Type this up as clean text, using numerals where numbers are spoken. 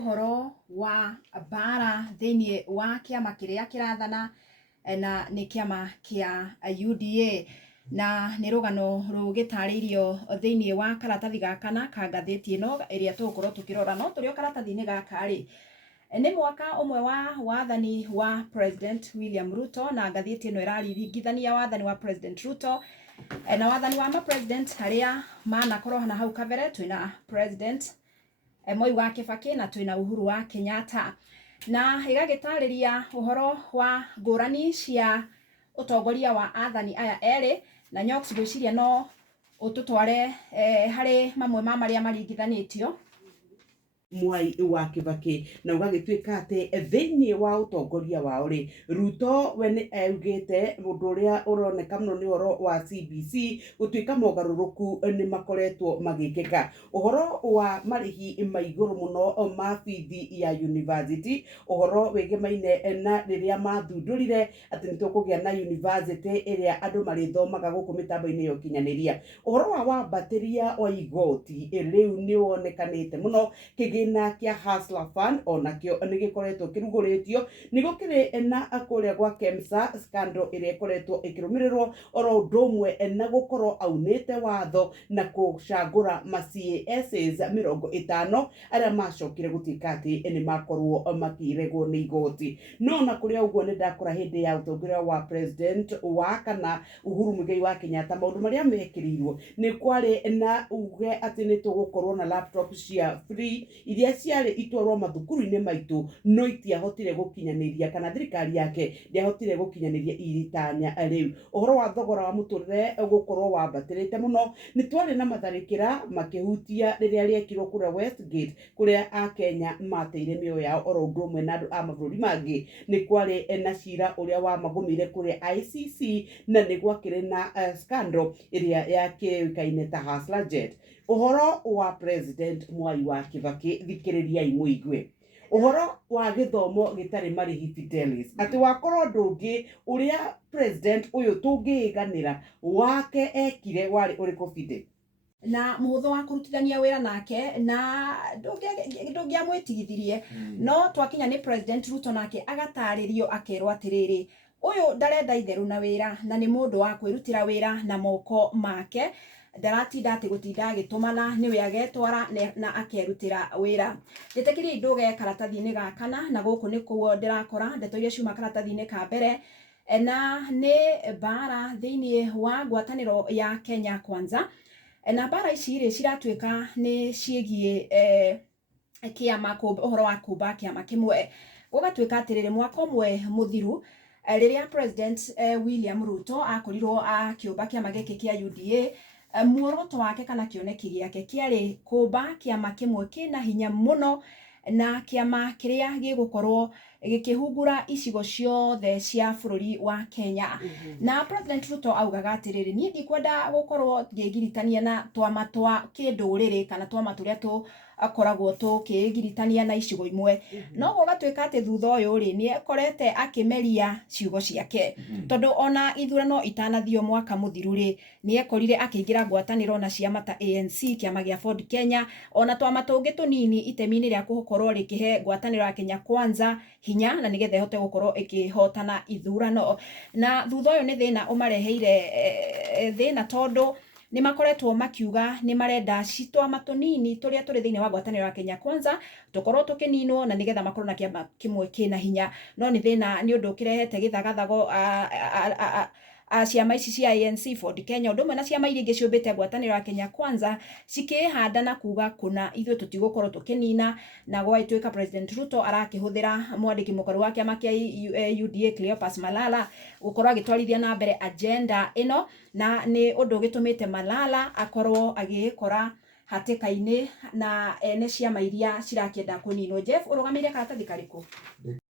uhoro wa bara thiini wa kiama kiria kirathana na ni kiama kia UDA na ni rugano rugitaririo thiini wa karatathi gakana ka ngathĩti ĩno ĩrĩa tũgũkorwo tukirora no tũrĩ o karatathi-inĩ gaka rĩ nĩ mwaka umwe wa wathani wa President William Ruto na ngathĩti ĩno ĩraririkithania wathani wa President Ruto na wathani wa president haria manakorwo na hau kabere twina President Moi wa Kibaki na twina Uhuru wa Kenyatta na igagĩtarĩria uhoro wa ngũrani cia utongoria wa athani aya erĩ na Nyox gwĩciria no ũtũtware harĩ mamwe ma marĩa maringithanĩtio Mwai wa Kibaki na ũgagĩtuĩka atĩ thĩinĩ wa ũtongoria wao rĩ Ruto we nĩ augĩte ũndũ ũrĩa ũroneka mũno nĩ ũhoro wa CBC gũtuĩka mogarũrũku nĩ makoretwo magĩkĩka ũhoro wa marĩhi ma igũrũ mũno ma bithi ya university ũhoro wĩgĩmaine na rĩrĩa mathundũrire atĩ nĩ tũkũgĩa na university ĩrĩa andũ marĩthomaga gũkũ mĩtambo-inĩ ya ũkinyanĩria ũhoro wa wambatĩria wa igoti rĩu nĩ wonekanĩte mũno na kia Hustler Fund onakio nĩgĩkoretwo kĩrugũrĩtio nĩ gũkĩrĩ na kũrĩa gwa Kemsa scandal ĩrĩa ĩkoretwo ĩkĩrũmĩrĩrwo oro ũndũ ũmwe na gũkorwo aunĩte watho na gũcagũra ma CASs 50 arĩa macokire gũtuĩka atĩ nĩ makorwo makĩregwo nĩ igoti no na kũrĩa ũguo nĩ ndakora hĩndĩ ya ũtongoria wa president wa kana Uhuru Muigai wa Kenyatta maũndũ marĩa mekĩrĩirwo nĩ kwarĩ na uge atĩ nĩ tũgũkorwo na laptop cia free iria ciarĩ itwarwo mathukuru-inĩ maitũ no itiahotire gũkinyanĩria kana thirikari yake ndiahotire gũkinyanĩria iritanya rĩu ũhoro wa thogora wa mũtũrĩre gũkorwo wambatĩrĩte mũno nĩ twarĩ na matharĩkĩra makĩhutia rĩrĩa rĩekirwo kũrĩa Westgate kũrĩa Akenya mateire mĩoyo yao oro ũndũ ũmwe na andũ a mabũrũri mangĩ nĩ kwarĩ na cira ũrĩa wamagũmĩire kũrĩa ICC na nĩ gwakĩrĩ na scandal ĩrĩa yakĩũkaine ta Hustler Jet ũhoro wa President Mwai wa Kibaki thikĩrĩriai mũigue ũhoro wa gĩthomo gĩtarĩ marĩhi Fidelis atĩ wakorwo ndũngĩ ũrĩa president ũyũ tũngĩĩganĩra wake ekire warĩ ũrĩkũ Fide na mũhũthũ wa kũrutithania wĩra nake na ndũngĩamwĩtigithirie no twakinya nĩ President Ruto nake agatarĩrio akerwo atĩrĩrĩ ũyũ ndarenda itherũ na wĩra na nĩ mũndũ wa kwĩrutĩra wĩra na moko make ndaratinda atĩ gũtinda agĩtũmana nĩwe agetwara na akerutĩra wĩra ndetekiriai nduge karatathi-inĩ gakana na gũkũ nĩ kuo ndĩrakora ndeto iria ciuma karatathi-inĩ ka mbere na nĩ bara thĩinĩ wa ngwatanĩro ya Kenya Kwanza na bara ici rĩ ciratuĩka nĩ ciĩgiĩ kĩama ũhoro wa kũmba kĩama kĩmwe gũgatuĩka atĩrĩrĩ mwaka ũmwe mũthiru rĩrĩa President William Ruto akorirwo akĩũmba kĩama gĩkĩ kĩa UDA muoroto wake kana kĩoneki gĩake kĩarĩ kũmba kĩama kĩmwe kĩna hinya mũno na kĩama kĩrĩa gĩgũkorwo gĩkĩhungura icigo ciothe cia bũrũri wa Kenya na President Ruto augaga atĩrĩrĩ niĩ ndikwenda gũkorwo ngĩgiritania na twama twa kĩndũrĩrĩ kana twama tũrĩa akoragwo tũkĩgiritania na icigo imwe no gũgatuĩka atĩ thutha ũyũ rĩ nĩ akorete akĩmeria ciugo ciake tondũ ona ithurano itanathio mwaka mũthiru rĩ nĩ ekorire akĩingĩra ngwatanĩro na ciama ta ANC kĩama gĩa Ford Kenya ona twama tũngĩ tũnini itemi-inĩ rĩa gũkorwo rĩkĩhe ngwatanĩro ya Kenya Kwanza hinya na nĩgetha ĩhote gũkorwo ĩkĩhotana ithurano na thutha ũyũ nĩ thĩna ũmareheire thĩna tondũ nĩ makoretwo makiuga nĩ marenda citwama tũnini tũrĩa tũrĩ thĩinĩ wa ngwatanĩro ya Kenya Kwanza tũkorwo tũkĩninwo na nĩgetha makorwo na kĩama kĩmwe kĩna hinya no nĩ thĩna nĩ ũndũ ũkĩrehete gĩthagathago ciama ici cia ANC Ford Kenya ũndũ ũmwe na ciama iria ingĩ ciũmbĩte ngwatanĩro ya Kenya Kwanza cikĩhanda na kuga kuna ithuĩ tũtigũkorwo tũkĩnina na gwatuĩka President Ruto arakĩhũthĩra mwandĩki mũkorũ wa kĩama kĩa UDA Cleophas Malala gũkorwo agĩtwarithia na mbere agenda ĩno na nĩ ũndũ ũgĩtũmĩte Malala akorwo agĩkora hatĩka-inĩ na ene ciama iria cirakĩenda kũninwo Jeff ũrũgamĩire karatathi karĩkũ